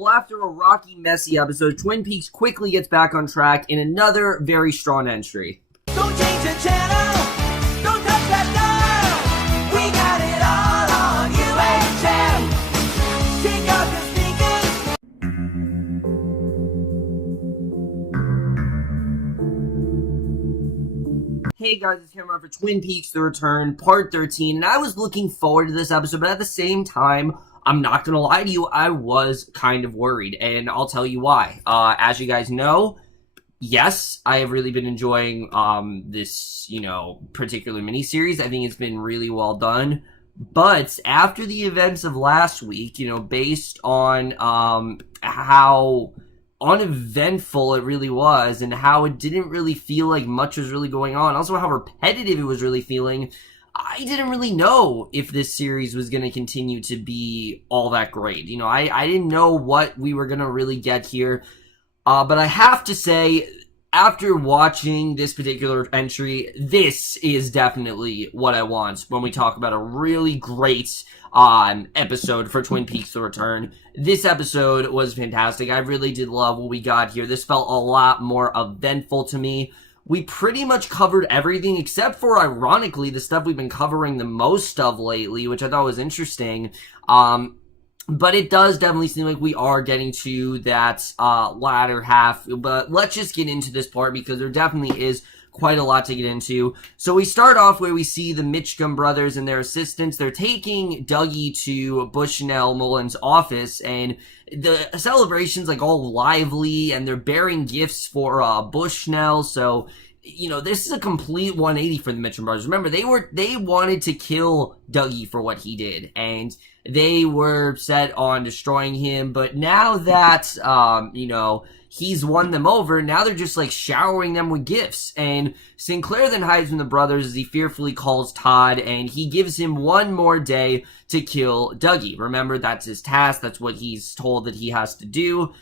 Well, after a rocky, messy episode, Twin Peaks quickly gets back on track in another very strong entry. Don't change the channel, don't touch that dial. We got it all on UHF. Take off your sneakers. Hey guys, it's Cameron for Twin Peaks The Return, Part 13, and I was looking forward to this episode, but at the same time, I'm not gonna lie to you, I was kind of worried, and I'll tell you why. As you guys know, yes, I have really been enjoying this, particular miniseries. I think it's been really well done. But after the events of last week, based on how uneventful it really was and how it didn't really feel like much was really going on, also how repetitive it was really feeling, I didn't really know if this series was going to continue to be all that great. I didn't know what we were going to really get here. But I have to say, after watching this particular entry, this is definitely what I want when we talk about a really great episode for Twin Peaks The Return. This episode was fantastic. I really did love what we got here. This felt a lot more eventful to me. We pretty much covered everything except for, ironically, the stuff we've been covering the most of lately, which I thought was interesting. But it does definitely seem like we are getting to that latter half. But let's just get into this part because there definitely is quite a lot to get into. So we start off where we see the Mitchum brothers and their assistants. They're taking Dougie to Bushnell Mullen's office, and the celebration's like all lively, and they're bearing gifts for Bushnell. So, this is a complete 180 for the Mitchum brothers. Remember, they wanted to kill Dougie for what he did, and they were set on destroying him. But now that, he's won them over, now they're just like showering them with gifts. And Sinclair then hides from the brothers as he fearfully calls Todd, and he gives him one more day to kill Dougie. Remember, that's his task. That's what he's told that he has to do.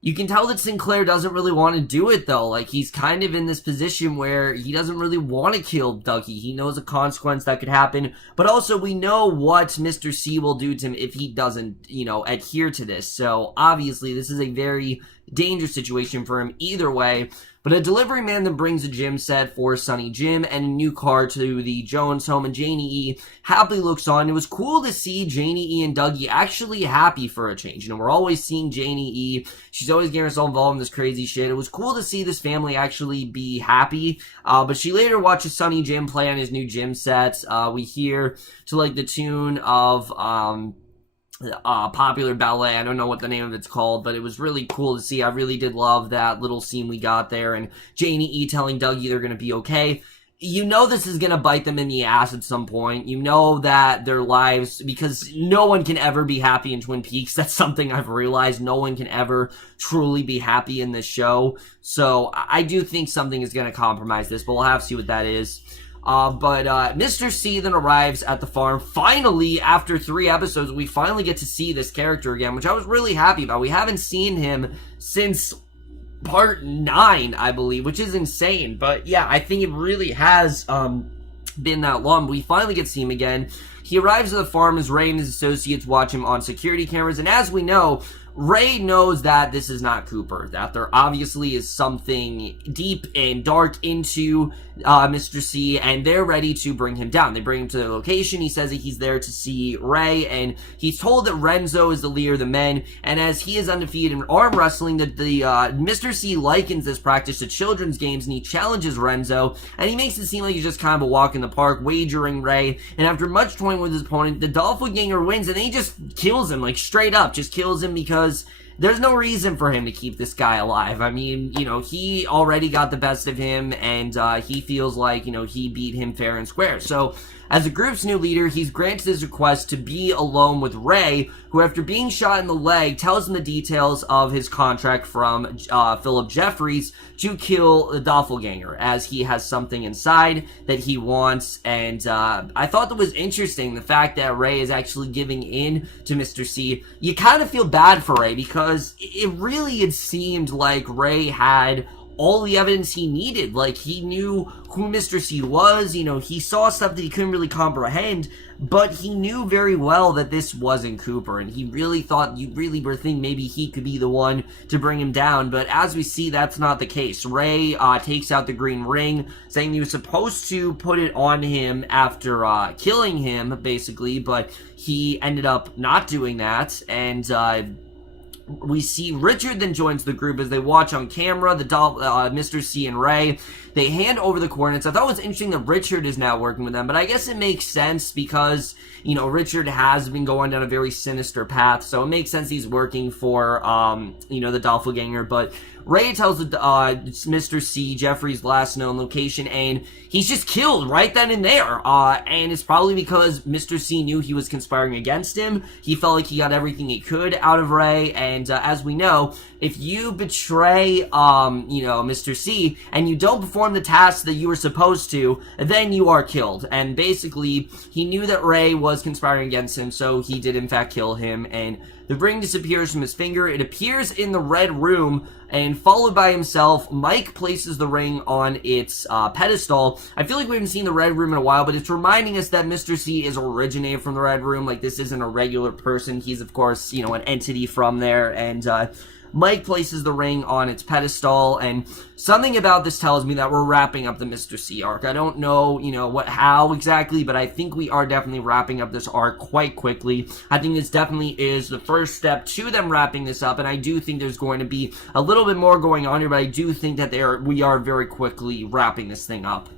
You can tell that Sinclair doesn't really want to do it, though. Like, he's kind of in this position where he doesn't really want to kill Dougie. He knows a consequence that could happen, but also we know what Mr. C will do to him if he doesn't, adhere to this. So, obviously, this is a very dangerous situation for him either way. But a delivery man then brings a gym set for Sonny Jim and a new car to the Jones home, and Janie E happily looks on. It was cool to see Janie E and Dougie actually happy for a change. We're always seeing Janie E. She's always getting herself involved in this crazy shit. It was cool to see this family actually be happy. But she later watches Sonny Jim play on his new gym set. We hear to like the tune of popular ballet. I don't know what the name of it's called, but it was really cool to see. I really did love that little scene we got there, and Janie E telling Dougie they're gonna be okay. This is gonna bite them in the ass at some point. That their lives, because no one can ever be happy in Twin Peaks. That's something I've realized. No one can ever truly be happy in this show. So I do think something is gonna compromise this, but we'll have to see what that is. But Mr. C then arrives at the farm. Finally, after 3 episodes, we finally get to see this character again, which I was really happy about. We haven't seen him since part 9, I believe, which is insane. But yeah, I think it really has been that long. We finally get to see him again. He arrives at the farm as Ray and his associates watch him on security cameras, and as we know, Ray knows that this is not Cooper, that there obviously is something deep and dark into Mr. C, and they're ready to bring him down. They bring him to the location. He says that he's there to see Ray, and he's told that Renzo is the leader of the men, and as he is undefeated in arm wrestling, that the Mr. C likens this practice to children's games, and he challenges Renzo, and he makes it seem like he's just kind of a walk in the park, wagering Ray, and after much toying with his opponent, the doppelganger wins, and then he just kills him, like straight up, just kills him because there's no reason for him to keep this guy alive. I mean, he already got the best of him, and he feels like, he beat him fair and square. So, as the group's new leader, he's granted his request to be alone with Ray, who after being shot in the leg, tells him the details of his contract from Philip Jeffries to kill the doppelganger, as he has something inside that he wants. And I thought that was interesting, the fact that Ray is actually giving in to Mr. C. You kind of feel bad for Ray, because it really had seemed like Ray had all the evidence he needed. Like, he knew who Mr. C was, you know, he saw stuff that he couldn't really comprehend, but he knew very well that this wasn't Cooper, and he really thought, you really were thinking maybe he could be the one to bring him down, but as we see, that's not the case. Ray takes out the green ring, saying he was supposed to put it on him after killing him, basically, but he ended up not doing that, and we see Richard then joins the group as they watch on camera the Mr. C and Ray. They hand over the coordinates. I thought it was interesting that Richard is now working with them, but I guess it makes sense because, you know, Richard has been going down a very sinister path, so it makes sense he's working for, you know, the doppelganger, but Ray tells Mr. C Jeffrey's last known location, and he's just killed right then and there, and it's probably because Mr. C knew he was conspiring against him. He felt like he got everything he could out of Ray, and as we know, if you betray, you know, Mr. C, and you don't perform the tasks that you were supposed to, then you are killed, and basically, he knew that Ray was conspiring against him, so he did in fact kill him, and the ring disappears from his finger. It appears in the red room, and followed by himself, Mike places the ring on its pedestal. I feel like we haven't seen the red room in a while, but it's reminding us that Mr. C is originated from the red room. Like, this isn't a regular person. He's, of course, you know, an entity from there, and Mike places the ring on its pedestal, and something about this tells me that we're wrapping up the Mr. C arc. I don't know, you know, how exactly, but I think we are definitely wrapping up this arc quite quickly. I think this definitely is the first step to them wrapping this up, and I do think there's going to be a little bit more going on here, but I do think that we are very quickly wrapping this thing up.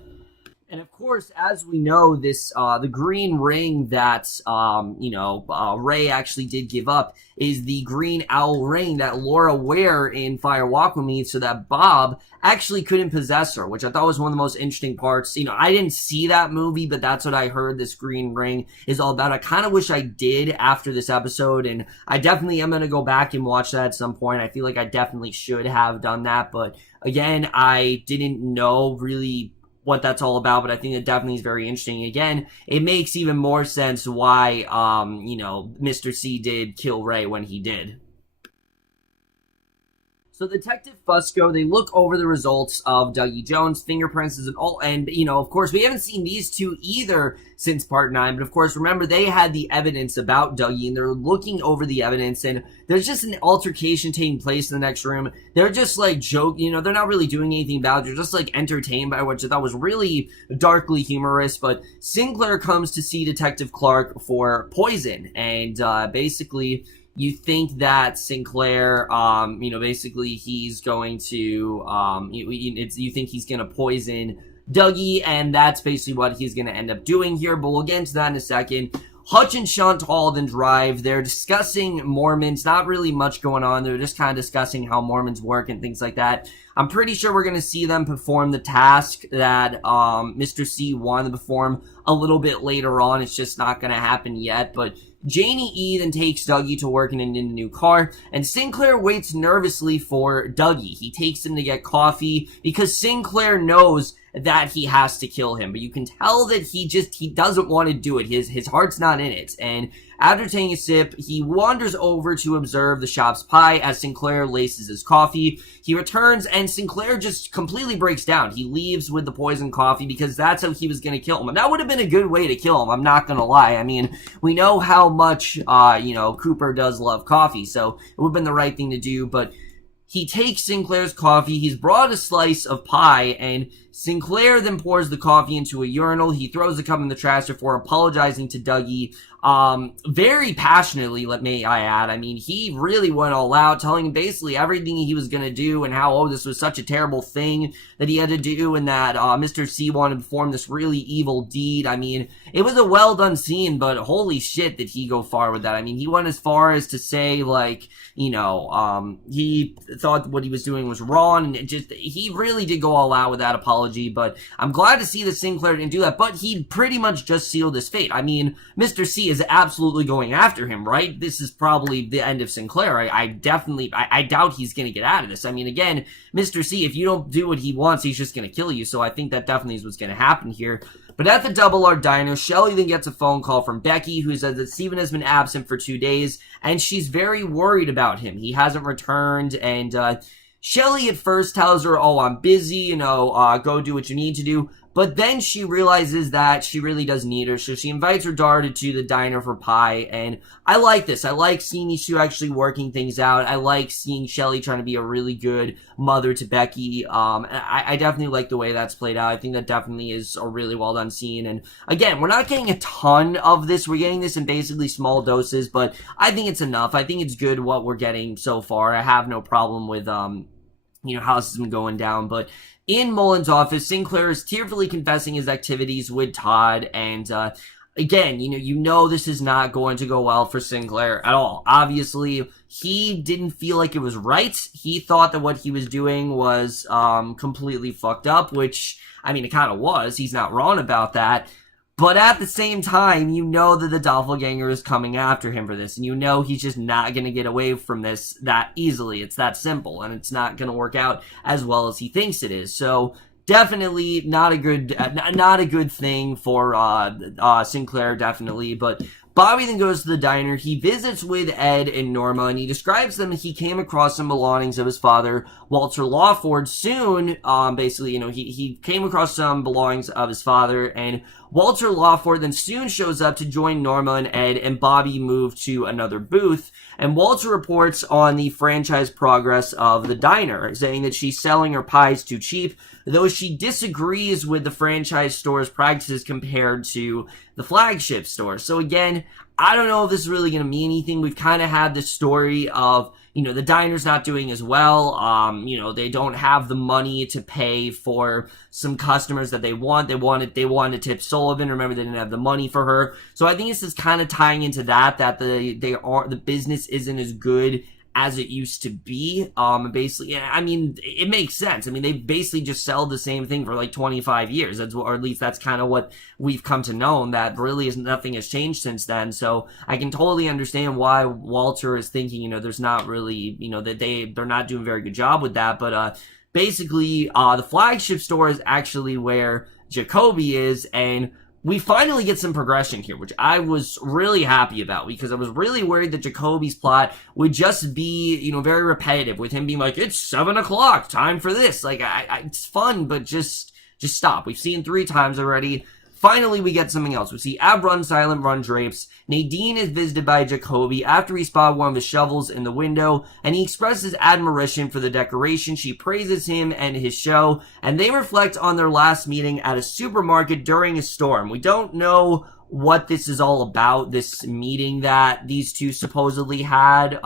And of course, as we know, this the green ring that you know, Ray actually did give up is the green owl ring that Laura wear in Fire Walk With Me, so that Bob actually couldn't possess her, which I thought was one of the most interesting parts. You know, I didn't see that movie, but that's what I heard this green ring is all about. I kind of wish I did after this episode, and I definitely am going to go back and watch that at some point. I feel like I definitely should have done that, but again, I didn't know really what that's all about, but I think it definitely is very interesting. Again, it makes even more sense why, you know, Mr. C did kill Ray when he did. So Detective Fusco, they look over the results of Dougie Jones' fingerprints and all, and, you know, of course, we haven't seen these two either since part 9, but of course, remember, they had the evidence about Dougie, and they're looking over the evidence, and there's just an altercation taking place in the next room. They're just, like, joking, you know, they're not really doing anything about it, they're just, like, entertained by it, which I thought was really darkly humorous, but Sinclair comes to see Detective Clark for poison, and, basically, you think that Sinclair, you know, basically he's going to, you think he's going to poison Dougie, and that's basically what he's going to end up doing here, but we'll get into that in a second. Hutch and Chantal then drive. They're discussing Mormons. Not really much going on. They're just kind of discussing how Mormons work and things like that. I'm pretty sure we're going to see them perform the task that Mr. C wanted to perform a little bit later on. It's just not going to happen yet, but Janie E then takes Dougie to work in a new car, and Sinclair waits nervously for Dougie. He takes him to get coffee because Sinclair knows that he has to kill him, but you can tell that he doesn't want to do it. His heart's not in it, and after taking a sip, he wanders over to observe the shop's pie as Sinclair laces his coffee. He returns, and Sinclair just completely breaks down. He leaves with the poisoned coffee because that's how he was going to kill him. And that would have been a good way to kill him, I'm not going to lie. I mean, we know how much, you know, Cooper does love coffee, so it would have been the right thing to do, but he takes Sinclair's coffee, he's brought a slice of pie, and Sinclair then pours the coffee into a urinal. He throws the cup in the trash before apologizing to Dougie, very passionately, may I add. I mean, he really went all out, telling him basically everything he was going to do and how, this was such a terrible thing that he had to do, and that Mr. C wanted to perform this really evil deed. I mean, it was a well done scene, but holy shit did he go far with that. I mean, he went as far as to say, like, you know, he thought what he was doing was wrong, and he really did go all out with that apology, but I'm glad to see that Sinclair didn't do that, but he pretty much just sealed his fate. I mean, Mr. C is absolutely going after him, right? This is probably the end of Sinclair. I doubt he's gonna get out of this. I mean, again, Mr. C, if you don't do what he wants, he's just gonna kill you, so I think that definitely is what's gonna happen here. But at the Double R Diner, Shelley then gets a phone call from Becky, who says that Steven has been absent for 2 days, and she's very worried about him. He hasn't returned, and Shelly at first tells her, oh, I'm busy, go do what you need to do. But then she realizes that she really does need her, so she invites her daughter to the diner for pie, and I like this. I like seeing these two actually working things out. I like seeing Shelly trying to be a really good mother to Becky. I definitely like the way that's played out. I think that definitely is a really well done scene, and again, we're not getting a ton of this. We're getting this in basically small doses, but I think it's enough. I think it's good what we're getting so far. I have no problem with, how this has been going down, but in Mullen's office, Sinclair is tearfully confessing his activities with Todd, and again, this is not going to go well for Sinclair at all. Obviously, he didn't feel like it was right. He thought that what he was doing was completely fucked up, which, it kind of was. He's not wrong about that. But at the same time, that the doppelganger is coming after him for this, and he's just not going to get away from this that easily. It's that simple, and it's not going to work out as well as he thinks it is. So definitely not a good thing for Sinclair, definitely. But Bobby then goes to the diner. He visits with Ed and Norma, and he describes them. He came across some belongings of his father, Walter Lawford. Soon, he came across some belongings of his father, and Walter Lawford then soon shows up to join Norma and Ed, and Bobby moved to another booth. And Walter reports on the franchise progress of the diner, saying that she's selling her pies too cheap, though she disagrees with the franchise store's practices compared to the flagship store. So again, I don't know if this is really going to mean anything. We've kind of had this story of, the diner's not doing as well. They don't have the money to pay for some customers that they want. They wanted to tip Sullivan. Remember, they didn't have the money for her. So I think this is kind of tying into that the business isn't as good as it used to be. Basically, it makes sense. They basically just sell the same thing for like 25 years. Or at least that's kind of what we've come to know, that really nothing has changed since then. So I can totally understand why Walter is thinking, there's not really, that they're not doing a very good job with that. But, basically, the flagship store is actually where Jacoby is, and we finally get some progression here, which I was really happy about, because I was really worried that Jacoby's plot would just be, very repetitive, with him being like, it's 7 o'clock, time for this. Like, it's fun, but just stop. We've seen 3 times already. Finally, we get something else. We see Ab run silent, run drapes. Nadine is visited by Jacoby after he spotted one of his shovels in the window, and he expresses admiration for the decoration. She praises him and his show, and they reflect on their last meeting at a supermarket during a storm. We don't know what this is all about, this meeting that these two supposedly had. We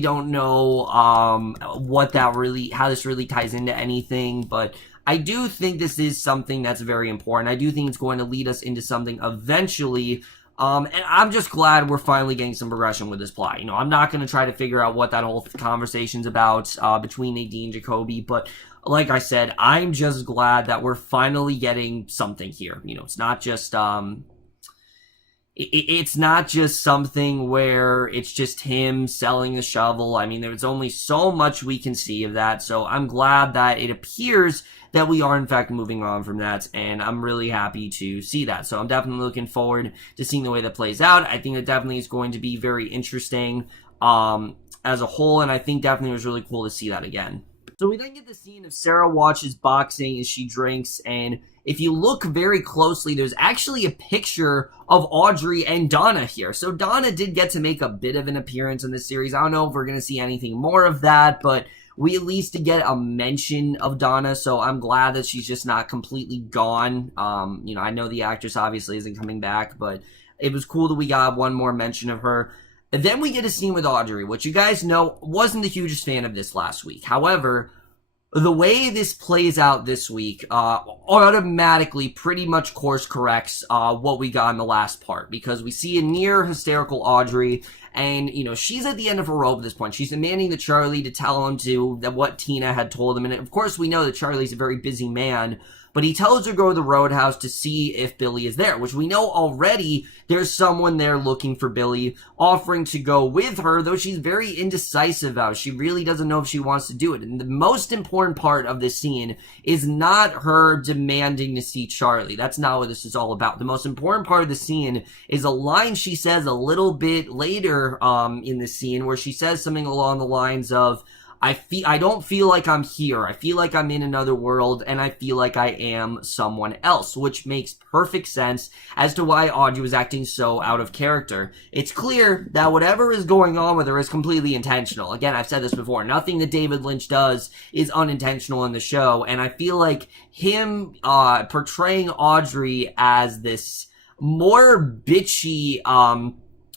don't know how this really ties into anything, but I do think this is something that's very important. I do think it's going to lead us into something eventually, and I'm just glad we're finally getting some progression with this plot. I'm not going to try to figure out what that whole conversation's about between Nadine and Jacoby, but like I said, I'm just glad that we're finally getting something here. It's not just it's not just something where it's just him selling the shovel. There's only so much we can see of that, so I'm glad that it appears that we are in fact moving on from that, and I'm really happy to see that. So I'm definitely looking forward to seeing the way that plays out. I think it definitely is going to be very interesting as a whole, and I think definitely it was really cool to see that again. So we then get the scene of Sarah watches boxing as she drinks, and if you look very closely, there's actually a picture of Audrey and Donna here. So Donna did get to make a bit of an appearance in this series. I don't know if we're going to see anything more of that, but we at least get a mention of Donna, so I'm glad that she's just not completely gone. I know the actress obviously isn't coming back, but it was cool that we got one more mention of her. And then we get a scene with Audrey, which you guys know wasn't the hugest fan of this last week. However, the way this plays out this week automatically pretty much course corrects what we got in the last part, because we see a near hysterical Audrey, and she's at the end of her rope at this point. She's demanding that Charlie to tell him what Tina had told him, and of course we know that Charlie's a very busy man, but he tells her to go to the Roadhouse to see if Billy is there, which we know already there's someone there looking for Billy, offering to go with her, though she's very indecisive about it. She really doesn't know if she wants to do it. And the most important part of this scene is not her demanding to see Charlie. That's not what this is all about. The most important part of the scene is a line she says a little bit later in the scene, where she says something along the lines of, I don't feel like I'm here. I feel like I'm in another world, and I feel like I am someone else, which makes perfect sense as to why Audrey was acting so out of character. It's clear that whatever is going on with her is completely intentional. Again, I've said this before. Nothing that David Lynch does is unintentional in the show, and I feel like him portraying Audrey as this more bitchy,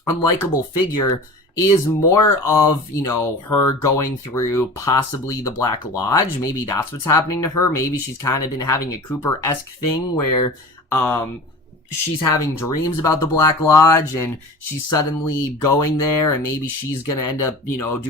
unlikable figure is more of, you know, her going through possibly the Black Lodge. Maybe that's what's happening to her. Maybe she's kind of been having a Cooper-esque thing where she's having dreams about the Black Lodge, and she's suddenly going there, and maybe she's gonna end up, you know,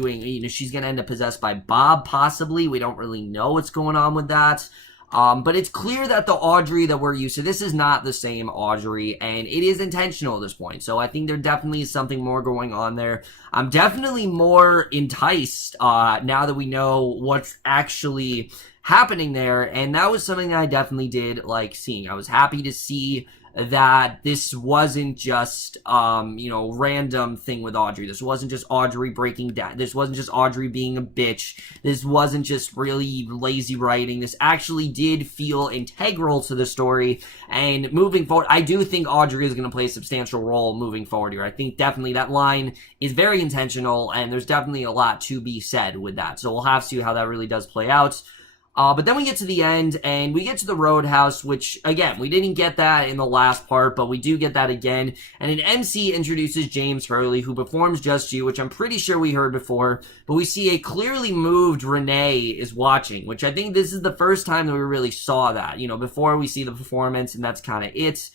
she's gonna end up possessed by Bob, possibly. We don't really know what's going on with that. But it's clear that the Audrey that we're used to, this is not the same Audrey, and it is intentional at this point. So I think there definitely is something more going on there. I'm definitely more enticed now that we know what's actually happening there, and that was something that I definitely did like seeing. I was happy to see that this wasn't just, random thing with Audrey. This wasn't just Audrey breaking down. This wasn't just Audrey being a bitch. This wasn't just really lazy writing. This actually did feel integral to the story. And moving forward, I do think Audrey is going to play a substantial role moving forward here. I think definitely that line is very intentional, and there's definitely a lot to be said with that. So we'll have to see how that really does play out. But then we get to the end, and we get to the Roadhouse, which, again, we didn't get that in the last part, but we do get that again. And an MC introduces James Hurley, who performs Just You, which I'm pretty sure we heard before. But we see a clearly moved Renee is watching, which I think this is the first time that we really saw that. You know, before we see the performance, and that's kind of it.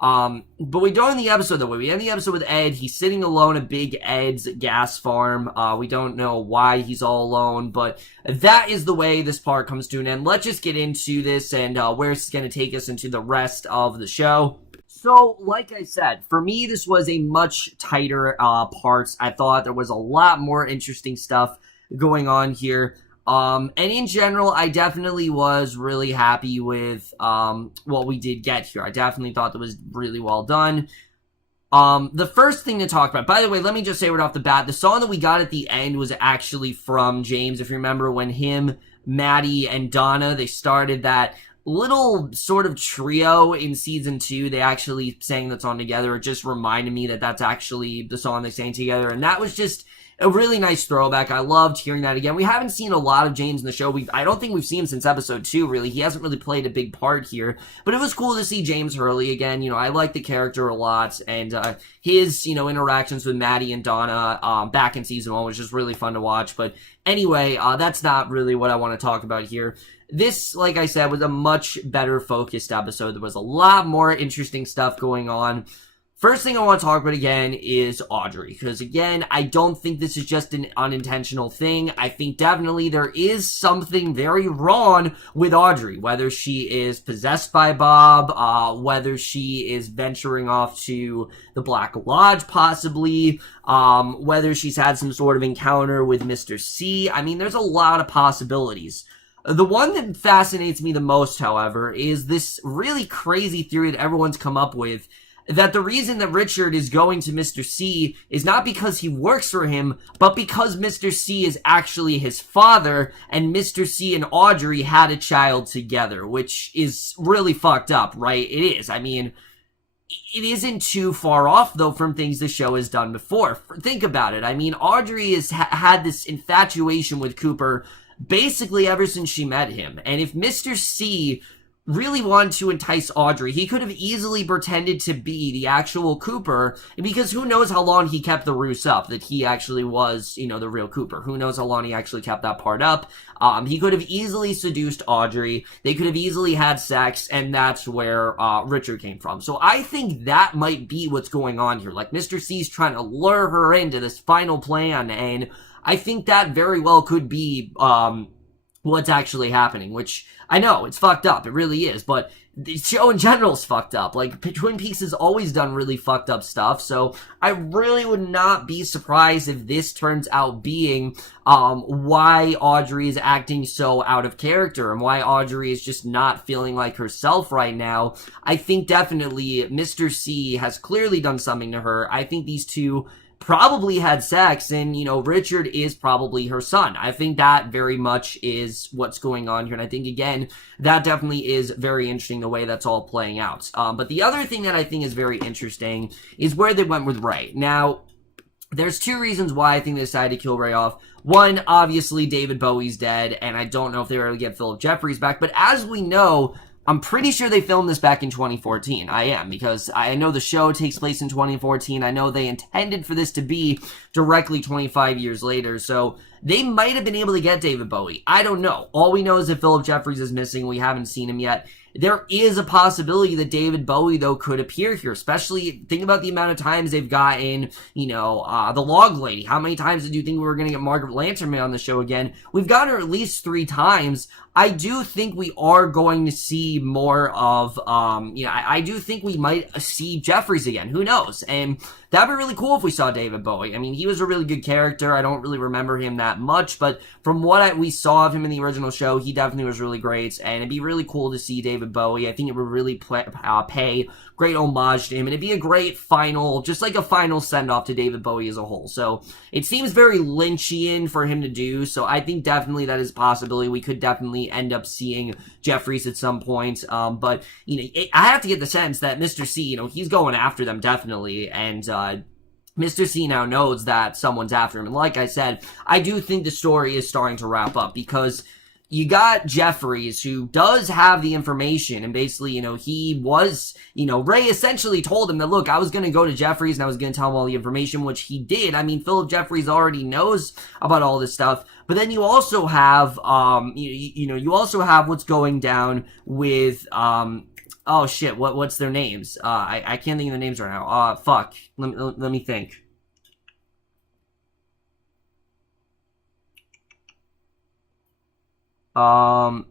But we don't end the episode that way. We end the episode with Ed. He's sitting alone at Big Ed's gas farm. We don't know why he's all alone, but that is the way this part comes to an end. Let's just get into this and where it's going to take us into the rest of the show. So, like I said, for me, this was a much tighter parts. I thought there was a lot more interesting stuff going on here. And in general, I definitely was really happy with what we did get here. I definitely thought that was really well done. The first thing to talk about, by the way, let me just say right off the bat, the song that we got at the end was actually from James. If you remember when him, Maddie, and Donna, they started that little sort of trio in season 2, they actually sang that song together. It just reminded me that that's actually the song they sang together, and that was just a really nice throwback. I loved hearing that again. We haven't seen a lot of James in the show. I don't think we've seen him since episode 2, really. He hasn't really played a big part here. But it was cool to see James Hurley again. You know, I like the character a lot. And his, interactions with Maddie and Donna back in season 1 was just really fun to watch. But anyway, that's not really what I want to talk about here. This, like I said, was a much better focused episode. There was a lot more interesting stuff going on. First thing I want to talk about again is Audrey, because again, I don't think this is just an unintentional thing. I think definitely there is something very wrong with Audrey, whether she is possessed by Bob, whether she is venturing off to the Black Lodge possibly, whether she's had some sort of encounter with Mr. C. I mean, there's a lot of possibilities. The one that fascinates me the most, however, is this really crazy theory that everyone's come up with, that the reason that Richard is going to Mr. C is not because he works for him, but because Mr. C is actually his father, and Mr. C and Audrey had a child together, which is really fucked up, right? It is. I mean, it isn't too far off, though, from things the show has done before. Think about it. I mean, Audrey has had this infatuation with Cooper basically ever since she met him, and if Mr. C really wanted to entice Audrey, he could have easily pretended to be the actual Cooper, because who knows how long he kept the ruse up, that he actually was, the real Cooper. Who knows how long he actually kept that part up. He could have easily seduced Audrey, they could have easily had sex, and that's where Richard came from. So I think that might be what's going on here. Like, Mr. C's trying to lure her into this final plan, and I think that very well could be what's actually happening, which I know it's fucked up. It really is, but the show in general is fucked up. Like, Twin Peaks has always done really fucked up stuff, so I really would not be surprised if this turns out being why Audrey is acting so out of character and why Audrey is just not feeling like herself right now. I think definitely Mr. C has clearly done something to her. I think these two probably had sex, and, you know, Richard is probably her son. I think that very much is what's going on here, and I think, again, that definitely is very interesting, the way that's all playing out. But the other thing that I think is very interesting is where they went with Ray. Now, there's two reasons why I think they decided to kill Ray off. One, obviously, David Bowie's dead, and I don't know if they were able to get Philip Jeffries back, but as we know, I'm pretty sure they filmed this back in 2014. I am, because I know the show takes place in 2014. I know they intended for this to be directly 25 years later, so they might have been able to get David Bowie. I don't know. All we know is that Philip Jeffries is missing. We haven't seen him yet. There is a possibility that David Bowie, though, could appear here, especially think about the amount of times they've gotten, you know, the Log Lady. How many times did you think we were going to get Margaret Lanternman on the show again? We've got her at least 3 times. I do think we are going to see more of, I do think we might see Jeffries again. Who knows? And that'd be really cool if we saw David Bowie. I mean, he was a really good character. I don't really remember him that much, but from what we saw of him in the original show, he definitely was really great, and it'd be really cool to see David Bowie. I think it would really pay great homage to him, and it'd be a great final, just like a final send-off to David Bowie as a whole. So it seems very Lynchian for him to do, so I think definitely that is a possibility. We could definitely end up seeing Jeffries at some point, but, you know, I have to get the sense that Mr. C, you know, he's going after them definitely, and Mr. C now knows that someone's after him. And like I said, I do think the story is starting to wrap up, because you got Jeffries, who does have the information, and basically, you know, he was, you know, Ray essentially told him that, look, I was going to go to Jeffries and I was going to tell him all the information, which he did. I mean, Philip Jeffries already knows about all this stuff. But then you also have, you also have what's going down with, oh shit, what's their names? I can't think of the names right now. Fuck. Let me think. I'm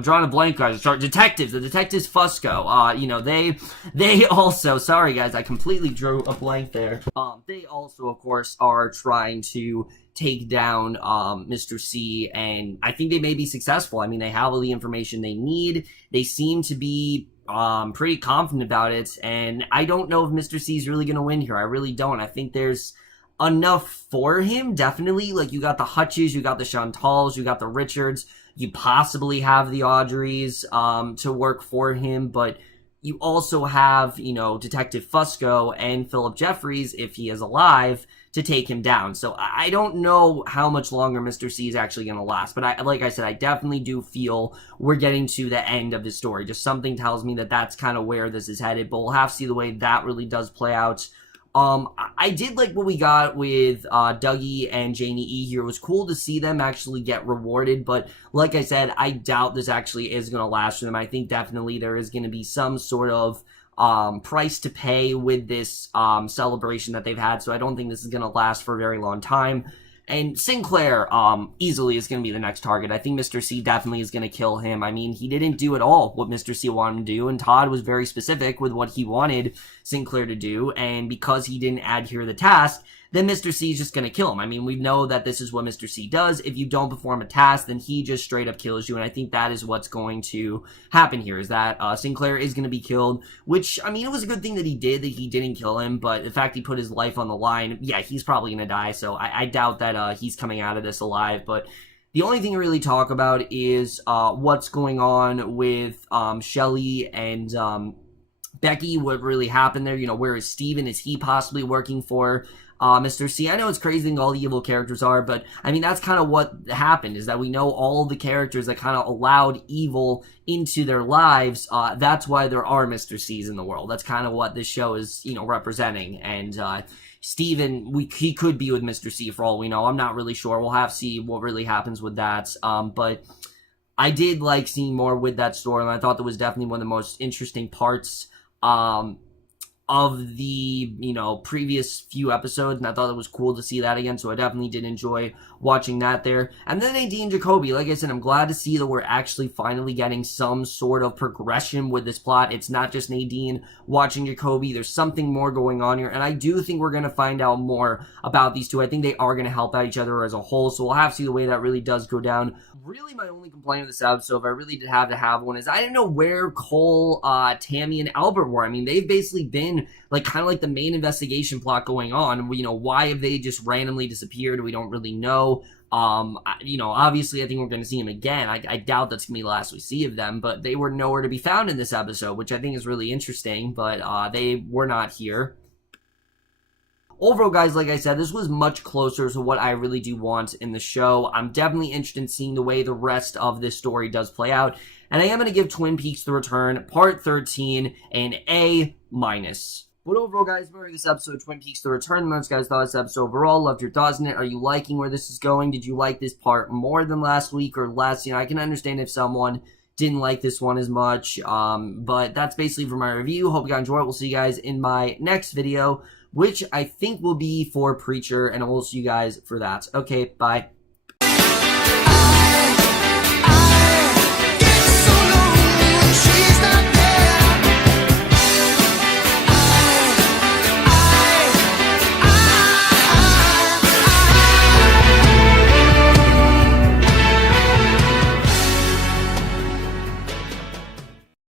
drawing a blank, guys. Detectives, the detectives Fusco. You know, they also, sorry guys, I completely drew a blank there. They also, of course, are trying to take down, Mr. C, and I think they may be successful. I mean, they have all the information they need. They seem to be, pretty confident about it, and I don't know if Mr. C is really gonna win here. I really don't. I think there's enough for him, definitely. Like, you got the Hutches, you got the Chantals, you got the Richards, you possibly have the Audreys to work for him, but you also have, you know, Detective Fusco and Philip Jeffries, if he is alive, to take him down. So I don't know how much longer Mr. C is actually going to last, but like I said, I definitely do feel we're getting to the end of the story. Just something tells me that that's kind of where this is headed, but we'll have to see the way that really does play out. I did like what we got with Dougie and Janie E here. It was cool to see them actually get rewarded, but like I said, I doubt this actually is going to last for them. I think definitely there is going to be some sort of price to pay with this celebration that they've had, so I don't think this is going to last for a very long time. And Sinclair easily is going to be the next target. I think Mr. C definitely is going to kill him. I mean, he didn't do at all what Mr. C wanted him to do, and Todd was very specific with what he wanted Sinclair to do, and because he didn't adhere to the task, then Mr. C is just going to kill him. I mean, we know that this is what Mr. C does. If you don't perform a task, then he just straight up kills you, and I think that is what's going to happen here, is that Sinclair is going to be killed, which, I mean, it was a good thing that he didn't kill him, but the fact he put his life on the line, yeah, he's probably going to die, so I doubt that he's coming out of this alive, but the only thing to really talk about is what's going on with Shelley and Becky, what really happened there. You know, where is Steven? Is he possibly working for Mr. C? I know it's crazy that all the evil characters are, but I mean, that's kind of what happened, is that we know all the characters that kind of allowed evil into their lives. That's why there are Mr. C's in the world. That's kind of what this show is, you know, representing. And Steven, he could be with Mr. C for all we know. I'm not really sure. We'll have to see what really happens with that. But I did like seeing more with that story, and I thought that was definitely one of the most interesting parts. of the, previous few episodes, and I thought it was cool to see that again, so I definitely did enjoy watching that there. And then Nadine Jacoby, like I said, I'm glad to see that we're actually finally getting some sort of progression with this plot. It's not just Nadine watching Jacoby, there's something more going on here, and I do think we're going to find out more about these two. I think they are going to help out each other as a whole, so we'll have to see the way that really does go down. Really, my only complaint with this episode, if I really did have to have one, is I didn't know where Cole, Tammy, and Albert were. I mean, they've basically been kind of like the main investigation plot going on. Why have they just randomly disappeared? We don't really know. Obviously I think we're going to see them again. I doubt that's going to be the last we see of them, but they were nowhere to be found in this episode, which I think is really interesting, but they were not here. Overall, guys, like I said, this was much closer to what I really do want in the show. I'm definitely interested in seeing the way the rest of this story does play out, and I am going to give Twin Peaks: The Return, Part 13, an A-. But overall, guys, remember this episode of Twin Peaks: The Return. Most guys thought this episode overall. Loved your thoughts on it. Are you liking where this is going? Did you like this part more than last week or less? I can understand if someone didn't like this one as much, but that's basically for my review. Hope you guys enjoy it. We'll see you guys in my next video, which I think will be for Preacher, and I will see you guys for that. Okay, bye.